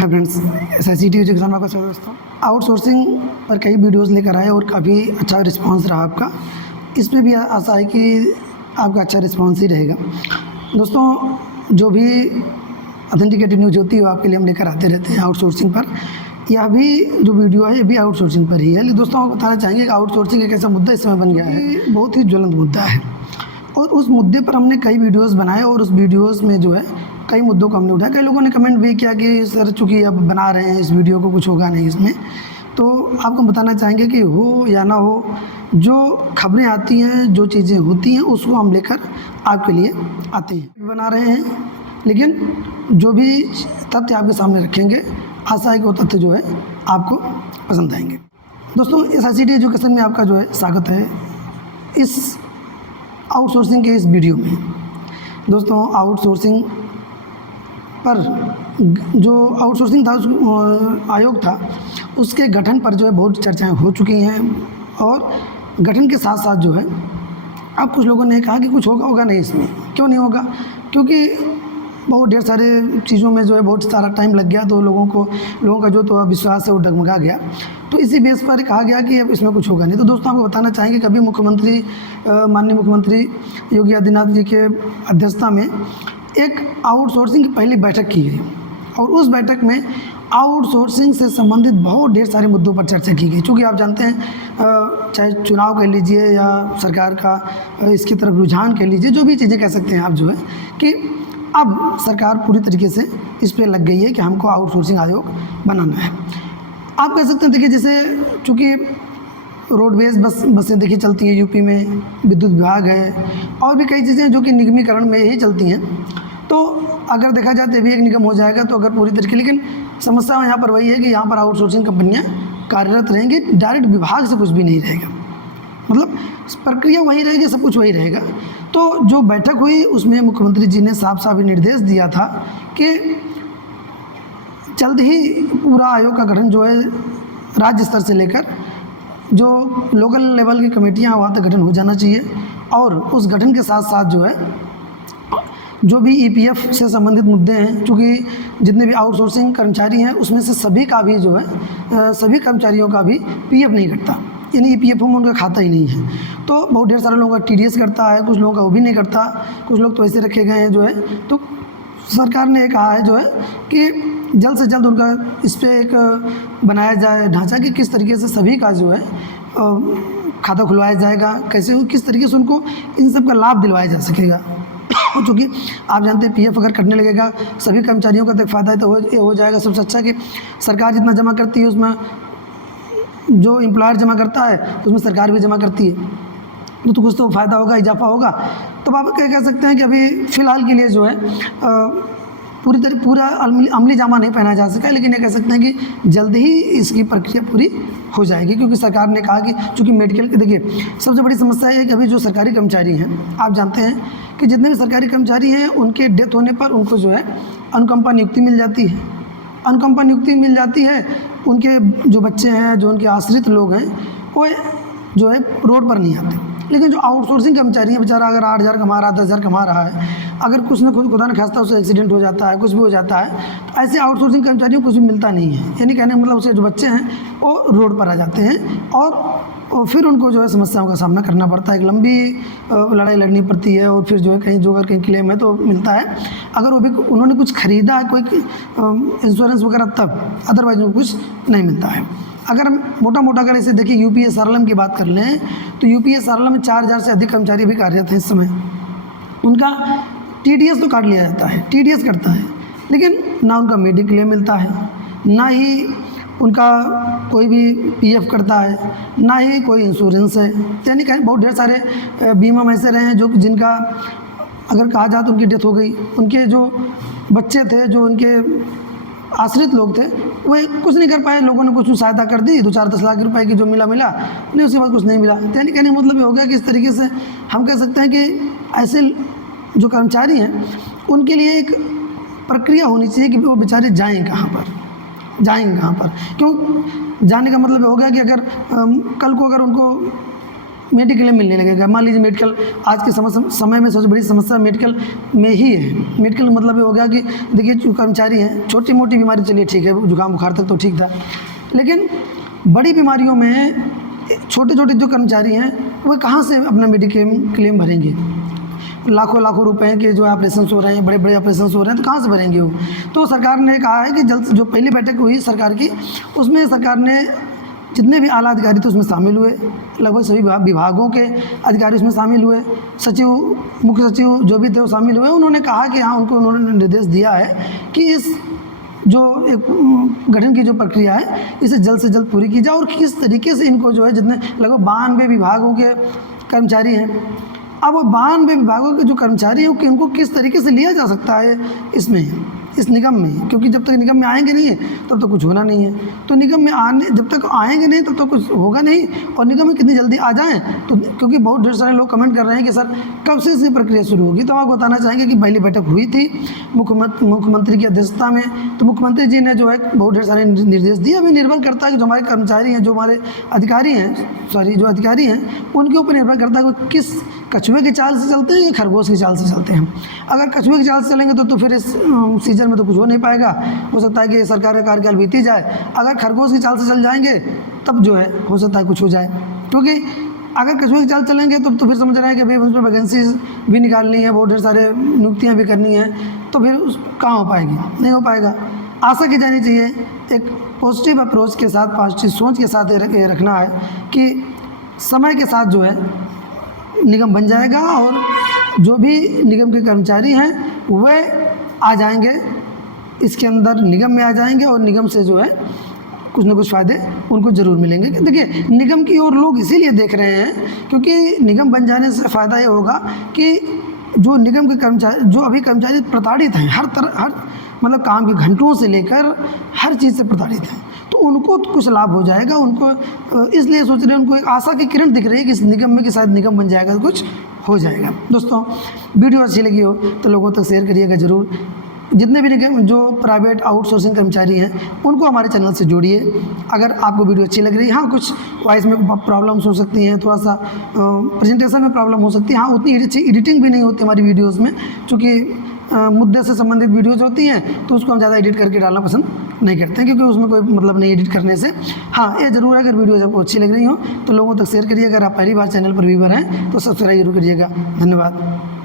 Hi friends, SICT education में आपका स्वागत है दोस्तों। आउटसोर्सिंग पर कई वीडियोस लेकर आए और काफ़ी अच्छा रिस्पांस रहा आपका। इसमें भी आशा है कि आपका अच्छा रिस्पांस ही रहेगा। दोस्तों, जो भी ऑथेंटिकेटेड न्यूज़ होती है वो आपके लिए हम लेकर आते रहते हैं आउटसोर्सिंग पर। यह भी जो वीडियो है ये भी आउटसोर्सिंग पर ही है। लेकिन दोस्तों, आपको बताना चाहेंगे कि आउटसोर्सिंग एक ऐसा मुद्दा इस समय बन गया है, बहुत ही ज्वलंत मुद्दा है और उस मुद्दे पर हमने कई वीडियोज़ बनाए और उस वीडियोज़ में जो है कई मुद्दों को हमने उठाया। कई लोगों ने कमेंट भी किया कि सर चूँकि अब बना रहे हैं इस वीडियो को, कुछ होगा नहीं इसमें। तो आपको बताना चाहेंगे कि हो या ना हो, जो खबरें आती हैं, जो चीज़ें होती हैं, उसको हम लेकर आपके लिए आते हैं, बना रहे हैं। लेकिन जो भी तथ्य आपके सामने रखेंगे, आशा है कि वो तथ्य जो है आपको पसंद आएंगे। दोस्तों, SICT एजुकेशन में आपका जो है स्वागत है इस आउटसोर्सिंग के इस वीडियो में। दोस्तों, आउटसोर्सिंग पर जो आउटसोर्सिंग था, आयोग था, उसके गठन पर जो है बहुत चर्चाएं हो चुकी हैं और गठन के साथ साथ जो है अब कुछ लोगों ने कहा कि कुछ होगा नहीं इसमें। क्यों नहीं होगा? क्योंकि बहुत ढेर सारे चीज़ों में जो है बहुत सारा टाइम लग गया, तो लोगों का जो तो विश्वास है वो डगमगा गया। तो इसी बेस पर कहा गया कि अब इसमें कुछ होगा नहीं। तो दोस्तों, आपको बताना चाहेंगे कभी माननीय मुख्यमंत्री योगी आदित्यनाथ जी के अध्यक्षता में एक आउटसोर्सिंग की पहली बैठक की गई और उस बैठक में आउटसोर्सिंग से संबंधित बहुत ढेर सारे मुद्दों पर चर्चा की गई। चूँकि आप जानते हैं, चाहे चुनाव कह लीजिए या सरकार का इसकी तरफ रुझान कह लीजिए, जो भी चीज़ें कह सकते हैं आप, जो है कि अब सरकार पूरी तरीके से इस पर लग गई है कि हमको आउटसोर्सिंग आयोग बनाना है। आप कह सकते हैं, देखिए, जैसे चूँकि रोडवेज बसें देखिए चलती हैं यूपी में, विद्युत विभाग है और भी कई चीज़ें जो कि निगमीकरण में ही चलती हैं। तो अगर देखा जाए तो भी एक निगम हो जाएगा तो अगर पूरी तरीके, लेकिन समस्या यहाँ पर वही है कि यहाँ पर आउटसोर्सिंग कंपनियाँ कार्यरत रहेंगी, डायरेक्ट विभाग से कुछ भी नहीं रहेगा। मतलब प्रक्रिया वही रहेगी, सब कुछ वही रहेगा। तो जो बैठक हुई उसमें मुख्यमंत्री जी ने साफ साफ निर्देश दिया था कि जल्द ही पूरा आयोग का गठन जो है राज्य स्तर से लेकर जो लोकल लेवल की कमेटियाँ वहाँ तक गठन हो जाना चाहिए और उस गठन के साथ साथ जो है जो भी EPF से संबंधित मुद्दे हैं, चूँकि जितने भी आउटसोर्सिंग कर्मचारी हैं उसमें से सभी का भी जो है सभी कर्मचारियों का भी PF नहीं कटता, यानी EPF में उनका खाता ही नहीं है। तो बहुत ढेर सारे लोगों का TDS करता है, कुछ लोगों का वो भी नहीं करता, कुछ लोग तो ऐसे रखे गए हैं जो है। तो सरकार ने कहा है जो है कि जल्द से जल्द उनका इस पर एक बनाया जाए ढांचा कि किस तरीके से सभी का जो है खाता खुलवाया जाएगा, कैसे किस तरीके से उनको इन सब का लाभ दिलवाया जा सकेगा। क्योंकि आप जानते हैं PF अगर कटने लगेगा सभी कर्मचारियों का तक फ़ायदा है तो हो जाएगा। सबसे अच्छा कि सरकार जितना जमा करती है उसमें जो एम्प्लॉयर जमा करता है उसमें सरकार भी जमा करती है, तो कुछ तो फ़ायदा होगा, इजाफा होगा। तो आप कह सकते हैं कि अभी फ़िलहाल के लिए जो है पूरा अमली जामा नहीं पहना जा सका, लेकिन ये कह सकते हैं कि जल्द ही इसकी प्रक्रिया पूरी हो जाएगी। क्योंकि सरकार ने कहा कि चूँकि मेडिकल के, देखिए, सबसे बड़ी समस्या है कि अभी जो सरकारी कर्मचारी हैं, आप जानते हैं कि जितने भी सरकारी कर्मचारी हैं उनके डेथ होने पर उनको जो है अनुकंपा नियुक्ति मिल जाती है। अनुकंपा नियुक्ति मिल जाती है, उनके जो बच्चे हैं, जो उनके आश्रित लोग हैं, वो जो है रोड पर नहीं आते। लेकिन जो आउटसोर्सिंग कर्मचारी है, बेचारा अगर 8,000 कमा रहा, 10,000 कमा रहा है, अगर कुछ ना कुछ खुदा न खास्ता उसे एक्सीडेंट हो जाता है, कुछ भी हो जाता है, तो ऐसे आउटसोर्सिंग कर्मचारियों को कुछ भी मिलता नहीं है। यानी कहने का मतलब उसे जो बच्चे हैं वो रोड पर आ जाते हैं और फिर उनको जो है समस्याओं का सामना करना पड़ता है। एक लंबी लड़ाई लड़नी पड़ती है और फिर जो है कहीं क्लेम है तो मिलता है। अगर वो भी उन्होंने कुछ ख़रीदा है, कोई इंश्योरेंस वगैरह, तब, अदरवाइज उनको कुछ नहीं मिलता है। अगर मोटा अगर इसे देखिए UP SRLM की बात कर लें तो UP SRLM में 4,000 से अधिक कर्मचारी भी कार्यरत हैं इस समय। उनका TDS तो काट लिया जाता है, TDS करता है, लेकिन ना उनका मेडिक्लेम मिलता है, ना ही उनका कोई भी PF करता है, ना ही कोई इंश्योरेंस है। यानी कहीं बहुत ढेर सारे बीमा ऐसे रहे हैं जो जिनका अगर कहा जाए तो उनकी डेथ हो गई, उनके जो बच्चे थे, जो उनके आश्रित लोग थे, वे कुछ नहीं कर पाए। लोगों ने कुछ सहायता कर दी, 2-4-10 लाख रुपए की जो मिला नहीं, उसके बाद कुछ नहीं मिला। यानी कहने मतलब ये हो गया कि इस तरीके से हम कह सकते हैं कि ऐसे जो कर्मचारी हैं उनके लिए एक प्रक्रिया होनी चाहिए कि वो बेचारे जाएंगे कहाँ पर। क्यों जाने का मतलब ये हो गया कि अगर कल को अगर उनको मेडिक्लेम मिलने लगेगा। मान लीजिए मेडिकल आज के समय में सबसे बड़ी समस्या मेडिकल में ही है। मेडिकल मतलब ये हो गया कि देखिए जो कर्मचारी हैं, छोटी मोटी बीमारी चलिए ठीक है, जुकाम बुखार तक तो ठीक था, लेकिन बड़ी बीमारियों में छोटे छोटे जो कर्मचारी हैं वो कहाँ से अपना मेडिक्लेम भरेंगे? लाखों लाखों रुपए के जो ऑपरेशन हो रहे हैं, बड़े बड़े ऑपरेशन हो रहे हैं, तो कहाँ से भरेंगे वो? तो सरकार ने कहा है कि जल्द, जो पहली बैठक हुई सरकार की, उसमें सरकार ने जितने भी आला अधिकारी थे उसमें शामिल हुए, लगभग सभी विभागों के अधिकारी उसमें शामिल हुए, सचिव, मुख्य सचिव जो भी थे वो शामिल हुए। उन्होंने कहा कि हाँ, उन्होंने निर्देश दिया है कि इस जो एक गठन की जो प्रक्रिया है इसे जल्द से जल्द पूरी की जाए, और किस तरीके से इनको जो है, जितने लगभग 92 विभागों के कर्मचारी हैं, अब वो 92 विभागों के जो कर्मचारी हैं उनको किस तरीके से लिया जा सकता है इसमें, इस निगम में, क्योंकि जब तक निगम में आएंगे नहीं तब तक कुछ होना नहीं है। तो निगम में आने, जब तक आएंगे नहीं तब तक कुछ होगा नहीं, और निगम में कितनी जल्दी आ जाएं, तो क्योंकि बहुत ढेर सारे लोग कमेंट कर रहे हैं कि सर कब से इसकी प्रक्रिया शुरू होगी। तो हम आपको बताना चाहेंगे कि पहली बैठक हुई थी मुख्यमंत्री की अध्यक्षता में, तो मुख्यमंत्री जी ने जो है बहुत ढेर सारे निर्देश दिए। अभी निर्भर करता है कि जो हमारे कर्मचारी हैं, जो हमारे अधिकारी हैं, जो अधिकारी हैं उनके ऊपर निर्भर करता है कि किस कछुए की चाल से चलते हैं या खरगोश की चाल से चलते हैं। अगर कछुए की चाल से चलेंगे तो फिर इस सीजन में तो कुछ हो नहीं पाएगा, हो सकता है कि सरकार का कार्यकाल बीती जाए। अगर खरगोश की चाल से चल जाएंगे तब जो है हो सकता है कुछ हो जाए, क्योंकि अगर कछुए की चाल चलेंगे तो फिर समझ रहे हैं कि भाई उसमें वैकेंसी भी निकालनी है, बहुत ढेर सारे नियुक्तियाँ भी करनी है, तो फिर कहाँ हो पाएगी, नहीं हो पाएगा। आशा की जानी चाहिए, एक पॉजिटिव अप्रोच के साथ, पॉजिटिव सोच के साथ ये रखना है कि समय के साथ जो है निगम बन जाएगा, और जो भी निगम के कर्मचारी हैं वह आ जाएंगे इसके अंदर, निगम में आ जाएंगे, और निगम से जो है कुछ ना कुछ फ़ायदे उनको ज़रूर मिलेंगे। देखिए, निगम की ओर लोग इसीलिए देख रहे हैं क्योंकि निगम बन जाने से फ़ायदा ये होगा कि जो निगम के कर्मचारी, जो अभी कर्मचारी प्रताड़ित हैं, हर मतलब काम के घंटों से लेकर हर चीज़ से प्रताड़ित हैं, तो उनको कुछ लाभ हो जाएगा। उनको इसलिए सोच रहे हैं, उनको एक आशा की किरण दिख रही है कि इस निगम में कि शायद निगम बन जाएगा तो कुछ हो जाएगा। दोस्तों, वीडियो अच्छी लगी हो तो लोगों तक शेयर करिएगा ज़रूर। जितने भी निगम जो प्राइवेट आउटसोर्सिंग कर्मचारी हैं उनको हमारे चैनल से जोड़िए। अगर आपको वीडियो अच्छी लग रही है, हाँ कुछ वॉइस में प्रॉब्लम्स हो सकती हैं, थोड़ा सा प्रेजेंटेशन में प्रॉब्लम हो सकती है, हाँ उतनी अच्छी एडिटिंग भी नहीं होती हमारी वीडियोज़ में, चूँकि मुद्दे से संबंधित वीडियोज़ होती हैं तो उसको हम ज़्यादा एडिट करके डालना पसंद नहीं करते हैं, क्योंकि उसमें कोई मतलब नहीं एडिट करने से। हाँ, ये ज़रूर है, अगर वीडियोज़ आपको अच्छी लग रही हो तो लोगों तक शेयर करिए। अगर आप पहली बार चैनल पर व्यूअर हैं तो सब्सक्राइब जरूर करिएगा। धन्यवाद।